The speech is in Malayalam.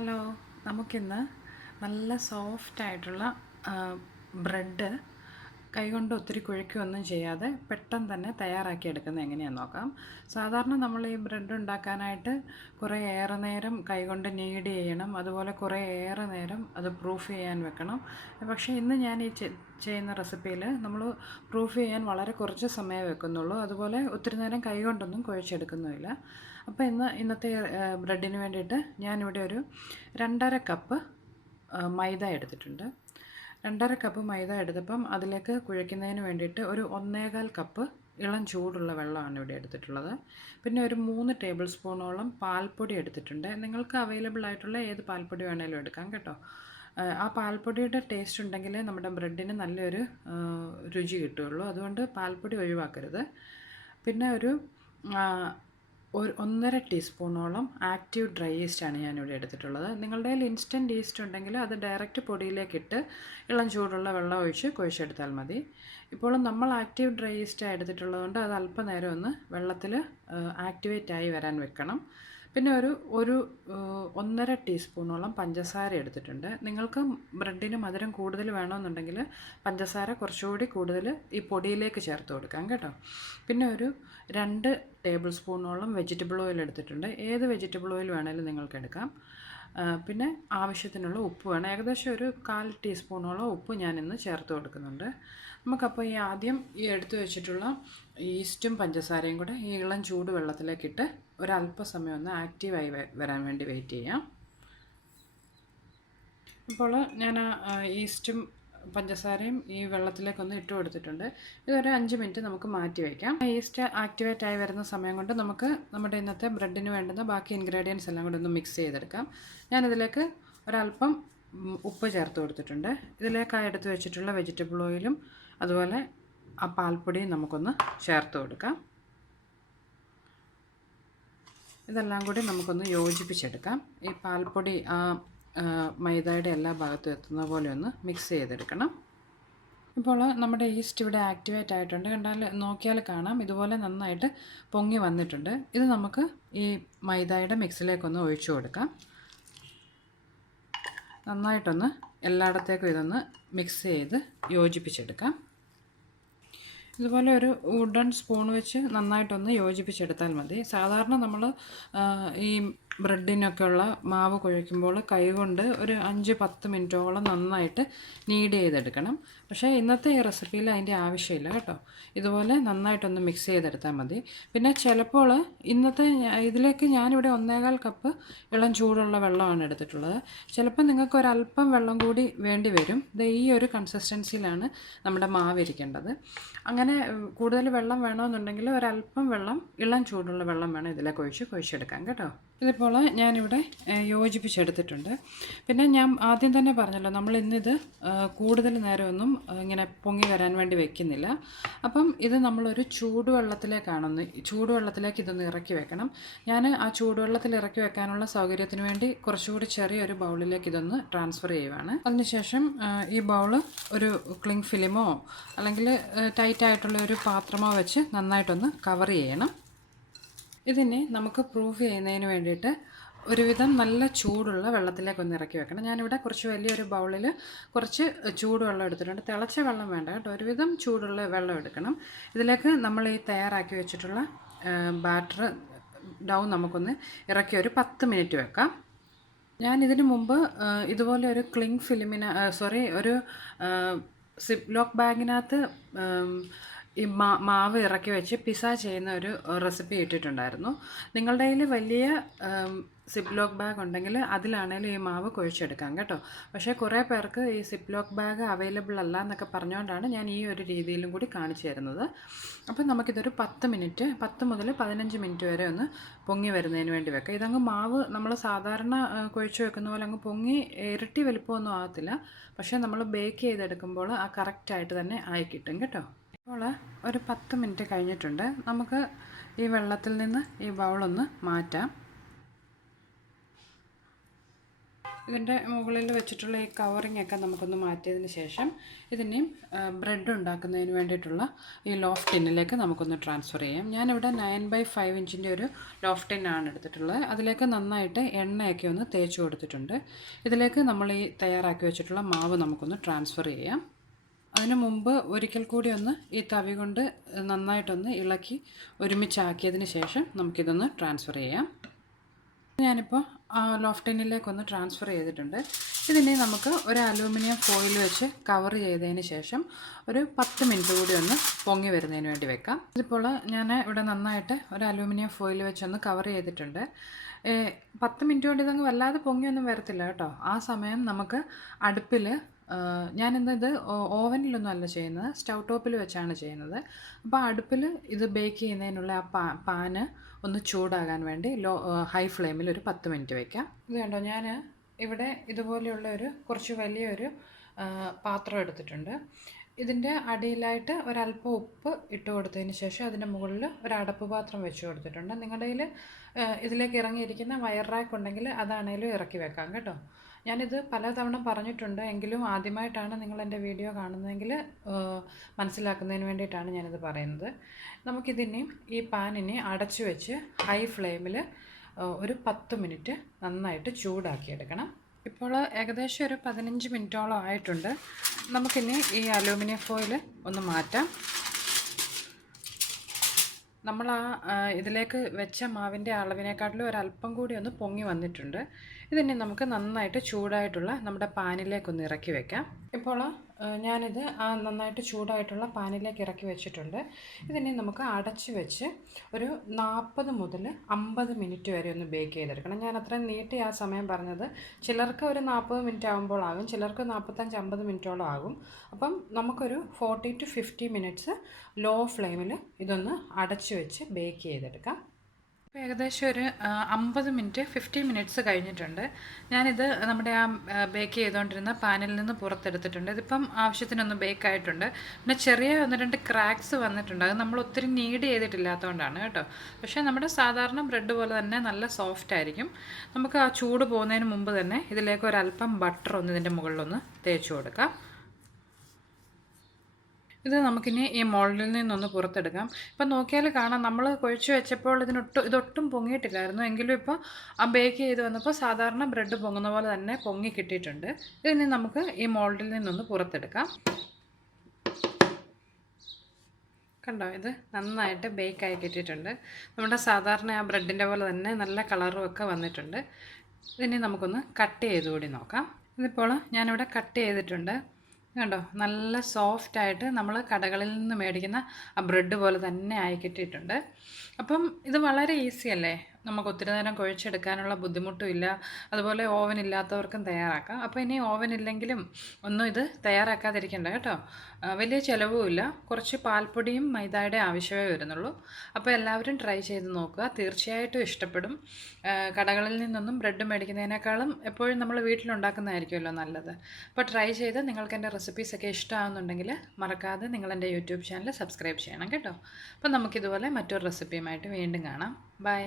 ഹലോ, നമുക്കിന്ന് നല്ല സോഫ്റ്റായിട്ടുള്ള ബ്രെഡ് കൈകൊണ്ട് ഒത്തിരി കുഴയ്ക്കുകയൊന്നും ചെയ്യാതെ പെട്ടെന്ന് തന്നെ തയ്യാറാക്കി എടുക്കുന്നത് എങ്ങനെയാണെന്ന് നോക്കാം. സാധാരണ നമ്മൾ ഈ ബ്രെഡ് ഉണ്ടാക്കാനായിട്ട് കുറേ ഏറെ നേരം കൈകൊണ്ട് നീഡ് ചെയ്യണം, അതുപോലെ കുറേ ഏറെ നേരം അത് പ്രൂഫ് ചെയ്യാൻ വെക്കണം. പക്ഷേ ഇന്ന് ഞാൻ ഈ ചെയ്യുന്ന റെസിപ്പിയിൽ നമ്മൾ പ്രൂഫ് ചെയ്യാൻ വളരെ കുറച്ച് സമയം വെക്കുന്നുള്ളൂ, അതുപോലെ ഒത്തിരി നേരം കൈകൊണ്ടൊന്നും കുഴച്ചെടുക്കുന്നുമില്ല. അപ്പോൾ ഇന്നത്തെ ബ്രെഡിന് വേണ്ടിയിട്ട് ഞാനിവിടെ ഒരു 2.5 കപ്പ് മൈദ എടുത്തിട്ടുണ്ട്. 2.5 കപ്പ് മൈദ എടുത്തപ്പം അതിലേക്ക് കുഴയ്ക്കുന്നതിന് വേണ്ടിയിട്ട് ഒരു 1.25 കപ്പ് ഇളം ചൂടുള്ള വെള്ളമാണ് ഇവിടെ എടുത്തിട്ടുള്ളത്. പിന്നെ ഒരു 3 ടേബിൾ സ്പൂണോളം പാൽപ്പൊടി എടുത്തിട്ടുണ്ട്. നിങ്ങൾക്ക് അവൈലബിൾ ആയിട്ടുള്ള ഏത് പാൽപ്പൊടി വേണേലും എടുക്കാം കേട്ടോ. ആ പാൽപ്പൊടിയുടെ ടേസ്റ്റ് ഉണ്ടെങ്കിൽ നമ്മുടെ ബ്രെഡിന് നല്ലൊരു രുചി കിട്ടുകയുള്ളൂ. അതുകൊണ്ട് പാൽപ്പൊടി ഒഴിവാക്കരുത്. പിന്നെ ഒരു 1.5 ടീസ്പൂണോളം ആക്റ്റീവ് ഡ്രൈ ഈസ്റ്റാണ് ഞാനിവിടെ എടുത്തിട്ടുള്ളത്. നിങ്ങളുടെ കയ്യിൽ ഇൻസ്റ്റൻറ്റ് ഈസ്റ്റ് ഉണ്ടെങ്കിൽ അത് ഡയറക്റ്റ് പൊടിയിലേക്കിട്ട് ഇളം ചൂടുള്ള വെള്ളം ഒഴിച്ച് കുഴച്ചെടുത്താൽ മതി. ഇപ്പോൾ നമ്മൾ ആക്റ്റീവ് ഡ്രൈ ഈസ്റ്റാണ് എടുത്തിട്ടുള്ളതുകൊണ്ട് അത് അല്പനേരം ഒന്ന് വെള്ളത്തിൽ ആക്ടിവേറ്റായി വരാൻ വെക്കണം. പിന്നെ ഒരു 1.5 ടീസ്പൂണോളം പഞ്ചസാര എടുത്തിട്ടുണ്ട്. നിങ്ങൾക്ക് ബ്രെഡിന് മധുരം കൂടുതൽ വേണമെന്നുണ്ടെങ്കിൽ പഞ്ചസാര കുറച്ചുകൂടി കൂടുതൽ ഈ പൊടിയിലേക്ക് ചേർത്ത് കൊടുക്കാം കേട്ടോ. പിന്നെ ഒരു 2 ടേബിൾ സ്പൂണോളം വെജിറ്റബിൾ ഓയിൽ എടുത്തിട്ടുണ്ട്. ഏത് വെജിറ്റബിൾ ഓയിൽ വേണമെങ്കിലും നിങ്ങൾക്ക് എടുക്കാം. പിന്നെ ആവശ്യത്തിനുള്ള ഉപ്പ് വേണം. ഏകദേശം ഒരു 1/4 ടീസ്പൂണോളം ഉപ്പ് ഞാനിന്ന് ചേർത്ത് കൊടുക്കുന്നുണ്ട്. നമുക്കപ്പോൾ ആദ്യം ഈ എടുത്തു വെച്ചിട്ടുള്ള ഈസ്റ്റും പഞ്ചസാരയും കൂടെ ഈ ഇളം ചൂട് വെള്ളത്തിലേക്കിട്ട് ഒരല്പസമയം ഒന്ന് ആക്റ്റീവായി വരാൻ വേണ്ടി വെയിറ്റ് ചെയ്യാം. ഇപ്പോൾ ഞാൻ ഈസ്റ്റും പഞ്ചസാരയും ഈ വെള്ളത്തിലേക്കൊന്ന് ഇട്ട് കൊടുത്തിട്ടുണ്ട്. ഇതൊരു 5 മിനിറ്റ് നമുക്ക് മാറ്റി വയ്ക്കാം. ഈസ്റ്റ് ആക്ടിവേറ്റ് ആയി വരുന്ന സമയം കൊണ്ട് നമുക്ക് നമ്മുടെ ഇന്നത്തെ ബ്രെഡിന് വേണ്ടുന്ന ബാക്കി ഇൻഗ്രീഡിയൻസ് എല്ലാം കൂടി ഒന്ന് മിക്സ് ചെയ്തെടുക്കാം. ഞാനിതിലേക്ക് ഒരല്പം ഉപ്പ് ചേർത്ത് കൊടുത്തിട്ടുണ്ട്. ഇതിലേക്കായി എടുത്ത് വെച്ചിട്ടുള്ള വെജിറ്റബിൾ ഓയിലും അതുപോലെ ആ പാൽപ്പൊടിയും നമുക്കൊന്ന് ചേർത്ത് കൊടുക്കാം. ഇതെല്ലാം കൂടി നമുക്കൊന്ന് യോജിപ്പിച്ചെടുക്കാം. ഈ പാൽപ്പൊടി മൈദയുടെ എല്ലാ ഭാഗത്തും എത്തുന്ന പോലെ ഒന്ന് മിക്സ് ചെയ്തെടുക്കണം. ഇപ്പോൾ നമ്മുടെ ഈസ്റ്റ് ഇവിടെ ആക്ടിവേറ്റ് ആയിട്ടുണ്ട്. നോക്കിയാൽ കാണാം ഇതുപോലെ നന്നായിട്ട് പൊങ്ങി വന്നിട്ടുണ്ട്. ഇത് നമുക്ക് ഈ മൈദയുടെ മിക്സിലേക്കൊന്ന് ഒഴിച്ചു കൊടുക്കാം. നന്നായിട്ടൊന്ന് എല്ലായിടത്തേക്കും ഇതൊന്ന് മിക്സ് ചെയ്ത് യോജിപ്പിച്ചെടുക്കാം. ഇതുപോലെ ഒരു വുഡൻ സ്പൂൺ വെച്ച് നന്നായിട്ടൊന്ന് യോജിപ്പിച്ചെടുത്താൽ മതി. സാധാരണ നമ്മൾ ഈ ബ്രെഡിനൊക്കെയുള്ള മാവ് കുഴയ്ക്കുമ്പോൾ കൈകൊണ്ട് ഒരു 5-10 മിനിറ്റോളം നന്നായിട്ട് നീഡ് ചെയ്തെടുക്കണം. പക്ഷേ ഇന്നത്തെ ഈ റെസിപ്പിയിൽ അതിൻ്റെ ആവശ്യമില്ല കേട്ടോ. ഇതുപോലെ നന്നായിട്ടൊന്ന് മിക്സ് ചെയ്തെടുത്താൽ മതി. പിന്നെ ചിലപ്പോൾ ഇതിലേക്ക് ഞാനിവിടെ 1.25 കപ്പ് ഇളം ചൂടുള്ള വെള്ളമാണ് എടുത്തിട്ടുള്ളത്. ചിലപ്പോൾ നിങ്ങൾക്ക് ഒരല്പം വെള്ളം കൂടി വേണ്ടി വരും. ഈ ഒരു കൺസിസ്റ്റൻസിയിലാണ് നമ്മുടെ മാവ് ഇരിക്കേണ്ടത്. അങ്ങനെ കൂടുതൽ വെള്ളം വേണമെന്നുണ്ടെങ്കിൽ ഒരല്പം വെള്ളം ഇളം ചൂടുള്ള വെള്ളം വേണം ഇതിലേക്ക് കുഴച്ചെടുക്കാം കേട്ടോ. ഇതിപ്പോൾ ഞാനിവിടെ യോജിപ്പിച്ചെടുത്തിട്ടുണ്ട്. പിന്നെ ഞാൻ ആദ്യം തന്നെ പറഞ്ഞല്ലോ, നമ്മൾ ഇന്നിത് കൂടുതൽ നേരമൊന്നും ഇങ്ങനെ പൊങ്ങി വരാൻ വേണ്ടി വെക്കുന്നില്ല. അപ്പം ഇത് നമ്മളൊരു ചൂടുവെള്ളത്തിലേക്ക് ഇതൊന്ന് ഇറക്കി വെക്കണം. ഞാൻ ആ ചൂടുവെള്ളത്തിൽ ഇറക്കി വെക്കാനുള്ള സൗകര്യത്തിന് വേണ്ടി കുറച്ചുകൂടി ചെറിയൊരു ബൗളിലേക്ക് ഇതൊന്ന് ട്രാൻസ്ഫർ ചെയ്യുവാണ്. അതിനുശേഷം ഈ ബൗള് ഒരു ക്ലിങ് ഫിലിമോ അല്ലെങ്കിൽ ടൈറ്റായിട്ടുള്ള ഒരു പാത്രമോ വെച്ച് നന്നായിട്ടൊന്ന് കവർ ചെയ്യണം. ഇതിനെ നമുക്ക് പ്രൂഫ് ചെയ്യുന്നതിന് വേണ്ടിയിട്ട് ഒരുവിധം നല്ല ചൂടുള്ള വെള്ളത്തിലേക്കൊന്ന് ഇറക്കി വെക്കണം. ഞാനിവിടെ കുറച്ച് വലിയൊരു ബൗളിൽ കുറച്ച് ചൂടുവെള്ളം എടുത്തിട്ടുണ്ട്. തിളച്ച വെള്ളം വേണ്ട കേട്ടോ, ഒരുവിധം ചൂടുള്ള വെള്ളം എടുക്കണം. ഇതിലേക്ക് നമ്മൾ ഈ തയ്യാറാക്കി വെച്ചിട്ടുള്ള ബാറ്റർ ഡൗ നമുക്കൊന്ന് ഇറക്കി ഒരു 10 മിനിറ്റ് വെക്കാം. ഞാനിതിന് മുമ്പ് ഇതുപോലെ ഒരു ക്ലിങ് ഒരു സിപ്പ് ലോക്ക് ബാഗിനകത്ത് ഈ മാവ് ഇറക്കി വെച്ച് പിസ്സ ചെയ്യുന്ന ഒരു റെസിപ്പി ഇട്ടിട്ടുണ്ടായിരുന്നു. നിങ്ങളുടെ കയ്യിൽ വലിയ സിപ്പ് ലോക്ക് ബാഗ് ഉണ്ടെങ്കിൽ അതിലാണെങ്കിലും ഈ മാവ് കുഴച്ചെടുക്കാം കേട്ടോ. പക്ഷേ കുറേ പേർക്ക് ഈ സിപ്പ് ലോക്ക് ബാഗ് അവൈലബിൾ അല്ല എന്നൊക്കെ പറഞ്ഞുകൊണ്ടാണ് ഞാൻ ഈ ഒരു രീതിയിലും കൂടി കാണിച്ചു തരുന്നത്. അപ്പം നമുക്കിതൊരു 10 മുതൽ 15 മിനിറ്റ് വരെ ഒന്ന് പൊങ്ങി വരുന്നതിന് വേണ്ടി വെക്കാം. ഇതങ്ങ് മാവ് നമ്മൾ സാധാരണ കുഴച്ച് വെക്കുന്ന പോലെ അങ്ങ് പൊങ്ങി ഇരട്ടി വലിപ്പമൊന്നും ആകത്തില്ല. പക്ഷേ നമ്മൾ ബേക്ക് ചെയ്തെടുക്കുമ്പോൾ ആ കറക്റ്റായിട്ട് തന്നെ ആയി കിട്ടും കേട്ടോ. ഇപ്പോൾ ഒരു 10 മിനിറ്റ് കഴിഞ്ഞിട്ടുണ്ട്. നമുക്ക് ഈ വെള്ളത്തിൽ നിന്ന് ഈ ബൗളൊന്ന് മാറ്റാം. ഇതിൻ്റെ മുകളിൽ വെച്ചിട്ടുള്ള ഈ കവറിംഗ് ഒക്കെ നമുക്കൊന്ന് മാറ്റിയതിന് ശേഷം ഇതിനെയും ബ്രെഡ് ഉണ്ടാക്കുന്നതിന് വേണ്ടിയിട്ടുള്ള ഈ ലോഫ് ടിന്നിലേക്ക് നമുക്കൊന്ന് ട്രാൻസ്ഫർ ചെയ്യാം. ഞാനിവിടെ 9x5 ഇഞ്ചിൻ്റെ ഒരു ലോഫ് ടിന്നാണ് എടുത്തിട്ടുള്ളത്. അതിലേക്ക് നന്നായിട്ട് എണ്ണയൊക്കെ ഒന്ന് തേച്ച് കൊടുത്തിട്ടുണ്ട്. ഇതിലേക്ക് നമ്മൾ ഈ തയ്യാറാക്കി വെച്ചിട്ടുള്ള മാവ് നമുക്കൊന്ന് ട്രാൻസ്ഫർ ചെയ്യാം. അതിനു മുമ്പ് ഒരിക്കൽ കൂടി ഒന്ന് ഈ തവി കൊണ്ട് നന്നായിട്ടൊന്ന് ഇളക്കി ഒരുമിച്ചാക്കിയതിന് ശേഷം നമുക്കിതൊന്ന് ട്രാൻസ്ഫർ ചെയ്യാം. ഞാനിപ്പോൾ ലോഫ് ടിന്നിലേക്കൊന്ന് ട്രാൻസ്ഫർ ചെയ്തിട്ടുണ്ട്. ഇതിനെ നമുക്ക് ഒരു അലൂമിനിയം ഫോയിൽ വെച്ച് കവർ ചെയ്തതിന് ശേഷം ഒരു 10 മിനിറ്റ് കൂടി ഒന്ന് പൊങ്ങി വരുന്നതിന് വേണ്ടി വെക്കാം. ഇതിപ്പോൾ ഞാൻ ഇവിടെ നന്നായിട്ട് ഒരു അലൂമിനിയം ഫോയിൽ വെച്ചൊന്ന് കവർ ചെയ്തിട്ടുണ്ട്. 10 മിനിറ്റ് കൊണ്ട് ഇതങ്ങ് വല്ലാതെ പൊങ്ങിയൊന്നും വരത്തില്ല കേട്ടോ. ആ സമയം നമുക്ക് അടുപ്പിൽ ഞാനിത് ഓവനിലൊന്നും അല്ല ചെയ്യുന്നത്, സ്റ്റൗ ടോപ്പിൽ വെച്ചാണ് ചെയ്യുന്നത്. അപ്പോൾ അടുപ്പിൽ ഇത് ബേക്ക് ചെയ്യുന്നതിനുള്ള ആ പാന് ഒന്ന് ചൂടാകാൻ വേണ്ടി ഹൈ ഫ്ലെയിമിൽ ഒരു 10 മിനിറ്റ് വയ്ക്കാം. ഇത് കണ്ടോ, ഞാൻ ഇവിടെ ഇതുപോലെയുള്ള കുറച്ച് വലിയൊരു പാത്രം എടുത്തിട്ടുണ്ട്. ഇതിൻ്റെ അടിയിലായിട്ട് ഒരല്പം ഉപ്പ് ഇട്ട് കൊടുത്തതിന് ശേഷം അതിൻ്റെ മുകളിൽ ഒരു അടപ്പ് പാത്രം വെച്ച് കൊടുത്തിട്ടുണ്ട്. നിങ്ങളുടെ കയ്യിൽ ഇതിലേക്ക് ഇറങ്ങിയിരിക്കുന്ന വയർ റാക്ക് ഉണ്ടെങ്കിൽ അതാണേലും ഇറക്കി വെക്കാം കേട്ടോ. ഞാനിത് പലതവണ പറഞ്ഞിട്ടുണ്ട്, എങ്കിലും ആദ്യമായിട്ടാണ് നിങ്ങൾ എൻ്റെ വീഡിയോ കാണുന്നതെങ്കിൽ മനസ്സിലാക്കുന്നതിന് വേണ്ടിയിട്ടാണ് ഞാനിത് പറയുന്നത്. നമുക്കിതിനെയും ഈ പാനിനെ അടച്ചു വെച്ച് ഹൈ ഫ്ലെയിമിൽ ഒരു 10 മിനിറ്റ് നന്നായിട്ട് ചൂടാക്കിയെടുക്കണം. ഇപ്പോൾ ഏകദേശം ഒരു 15 മിനിറ്റോളം ആയിട്ടുണ്ട്. നമുക്കിനി ഈ അലൂമിനിയം ഫോയിൽ ഒന്ന് മാറ്റാം. നമ്മൾ ഇതിലേക്ക് വെച്ച മാവിൻ്റെ അളവിനെക്കാട്ടിലും ഒരല്പം കൂടി ഒന്ന് പൊങ്ങി വന്നിട്ടുണ്ട്. ഇതിനെ നമുക്ക് നന്നായിട്ട് ചൂടായിട്ടുള്ള നമ്മുടെ പാനിലേക്കൊന്ന് ഇറക്കി വെക്കാം. ഇപ്പോൾ ഞാനിത് നന്നായിട്ട് ചൂടായിട്ടുള്ള പാനിലേക്ക് ഇറക്കി വെച്ചിട്ടുണ്ട്. ഇതിനെ നമുക്ക് അടച്ച് വെച്ച് ഒരു 40 മുതൽ 50 മിനിറ്റ് വരെ ഒന്ന് ബേക്ക് ചെയ്തെടുക്കണം. ഞാൻ അത്രയും നീട്ടി ആ സമയം പറഞ്ഞത്. ചിലർക്ക് ഒരു 40 മിനിറ്റ് ആകുമ്പോൾ ആകും, ചിലർക്ക് 45-50 മിനിറ്റോളം ആകും. അപ്പം നമുക്കൊരു 40 to 50 മിനിറ്റ്സ് ലോ ഫ്ലെയിമിൽ ഇതൊന്ന് അടച്ച് വെച്ച് ബേക്ക് ചെയ്തെടുക്കാം. ഇപ്പോൾ ഏകദേശം ഒരു 50 മിനിറ്റ് 50 മിനിറ്റ്സ് കഴിഞ്ഞിട്ടുണ്ട്. ഞാനിത് നമ്മുടെ ബേക്ക് ചെയ്തുകൊണ്ടിരുന്ന പാനിൽ നിന്ന് പുറത്തെടുത്തിട്ടുണ്ട്. ഇതിപ്പം ആവശ്യത്തിനൊന്ന് ബേക്ക് ആയിട്ടുണ്ട്. പിന്നെ ചെറിയ 1-2 ക്രാക്സ് വന്നിട്ടുണ്ട്. അത് നമ്മൾ ഒത്തിരി നീഡ് ചെയ്തിട്ടില്ലാത്തതുകൊണ്ടാണ് കേട്ടോ. പക്ഷേ നമ്മുടെ സാധാരണ ബ്രെഡ് പോലെ തന്നെ നല്ല സോഫ്റ്റ് ആയിരിക്കും. നമുക്ക് ആ ചൂട് പോകുന്നതിന് മുമ്പ് തന്നെ ഇതിലേക്ക് ഒരല്പം ബട്ടർ ഒന്ന് ഇതിൻ്റെ മുകളിലൊന്ന് തേച്ച് കൊടുക്കാം. ഇത് നമുക്കിനി ഈ മോൾഡിൽ നിന്നൊന്ന് പുറത്തെടുക്കാം. ഇപ്പം നോക്കിയാൽ കാണാം, നമ്മൾ കുഴച്ച് വെച്ചപ്പോൾ ഇതൊട്ടും പൊങ്ങിയിട്ടില്ലായിരുന്നു. എങ്കിലും ഇപ്പോൾ ആ ബേക്ക് ചെയ്ത് വന്നപ്പോൾ സാധാരണ ബ്രെഡ് പൊങ്ങുന്ന പോലെ തന്നെ പൊങ്ങി കിട്ടിയിട്ടുണ്ട്. ഇതിനി നമുക്ക് ഈ മോൾഡിൽ നിന്നൊന്ന് പുറത്തെടുക്കാം. കണ്ടോ, ഇത് നന്നായിട്ട് ബേക്കായി കിട്ടിയിട്ടുണ്ട്. നമ്മുടെ സാധാരണ ആ ബ്രെഡിൻ്റെ പോലെ തന്നെ നല്ല കളറും ഒക്കെ വന്നിട്ടുണ്ട്. ഇതിനി നമുക്കൊന്ന് കട്ട് ചെയ്ത് കൂടി നോക്കാം. ഇതിപ്പോൾ ഞാനിവിടെ കട്ട് ചെയ്തിട്ടുണ്ട്. കണ്ടോ, നല്ല സോഫ്റ്റായിട്ട് നമ്മൾ കടകളിൽ നിന്ന് മേടിക്കുന്ന ആ ബ്രെഡ് പോലെ തന്നെ ആയി കിട്ടിയിട്ടുണ്ട്. അപ്പം ഇത് വളരെ ഈസി അല്ലേ, നമുക്ക് ഒത്തിരി നേരം കുഴച്ചെടുക്കാനുള്ള ബുദ്ധിമുട്ടും ഇല്ല. അതുപോലെ ഓവൻ ഇല്ലാത്തവർക്കും തയ്യാറാക്കാം. അപ്പോൾ ഇനി ഓവൻ ഇല്ലെങ്കിലും ഒന്നും ഇത് തയ്യാറാക്കാതിരിക്കണ്ട കേട്ടോ. വലിയ ചിലവുമില്ല, കുറച്ച് പാൽപ്പൊടിയും മൈദയുടെ ആവശ്യമേ വരുന്നുള്ളൂ. അപ്പോൾ എല്ലാവരും ട്രൈ ചെയ്ത് നോക്കുക, തീർച്ചയായിട്ടും ഇഷ്ടപ്പെടും. കടകളിൽ നിന്നൊന്നും ബ്രെഡ് മേടിക്കുന്നതിനേക്കാളും എപ്പോഴും നമ്മൾ വീട്ടിലുണ്ടാക്കുന്നതായിരിക്കുമല്ലോ നല്ലത്. അപ്പോൾ ട്രൈ ചെയ്ത് നിങ്ങൾക്ക് എൻ്റെ റെസിപ്പീസൊക്കെ ഇഷ്ടമാകുന്നുണ്ടെങ്കിൽ മറക്കാതെ നിങ്ങൾ എൻ്റെ യൂട്യൂബ് ചാനൽ സബ്സ്ക്രൈബ് ചെയ്യണം കേട്ടോ. അപ്പോൾ നമുക്കിതുപോലെ മറ്റൊരു റെസിപ്പിയുമായിട്ട് വീണ്ടും കാണാം. ബൈ.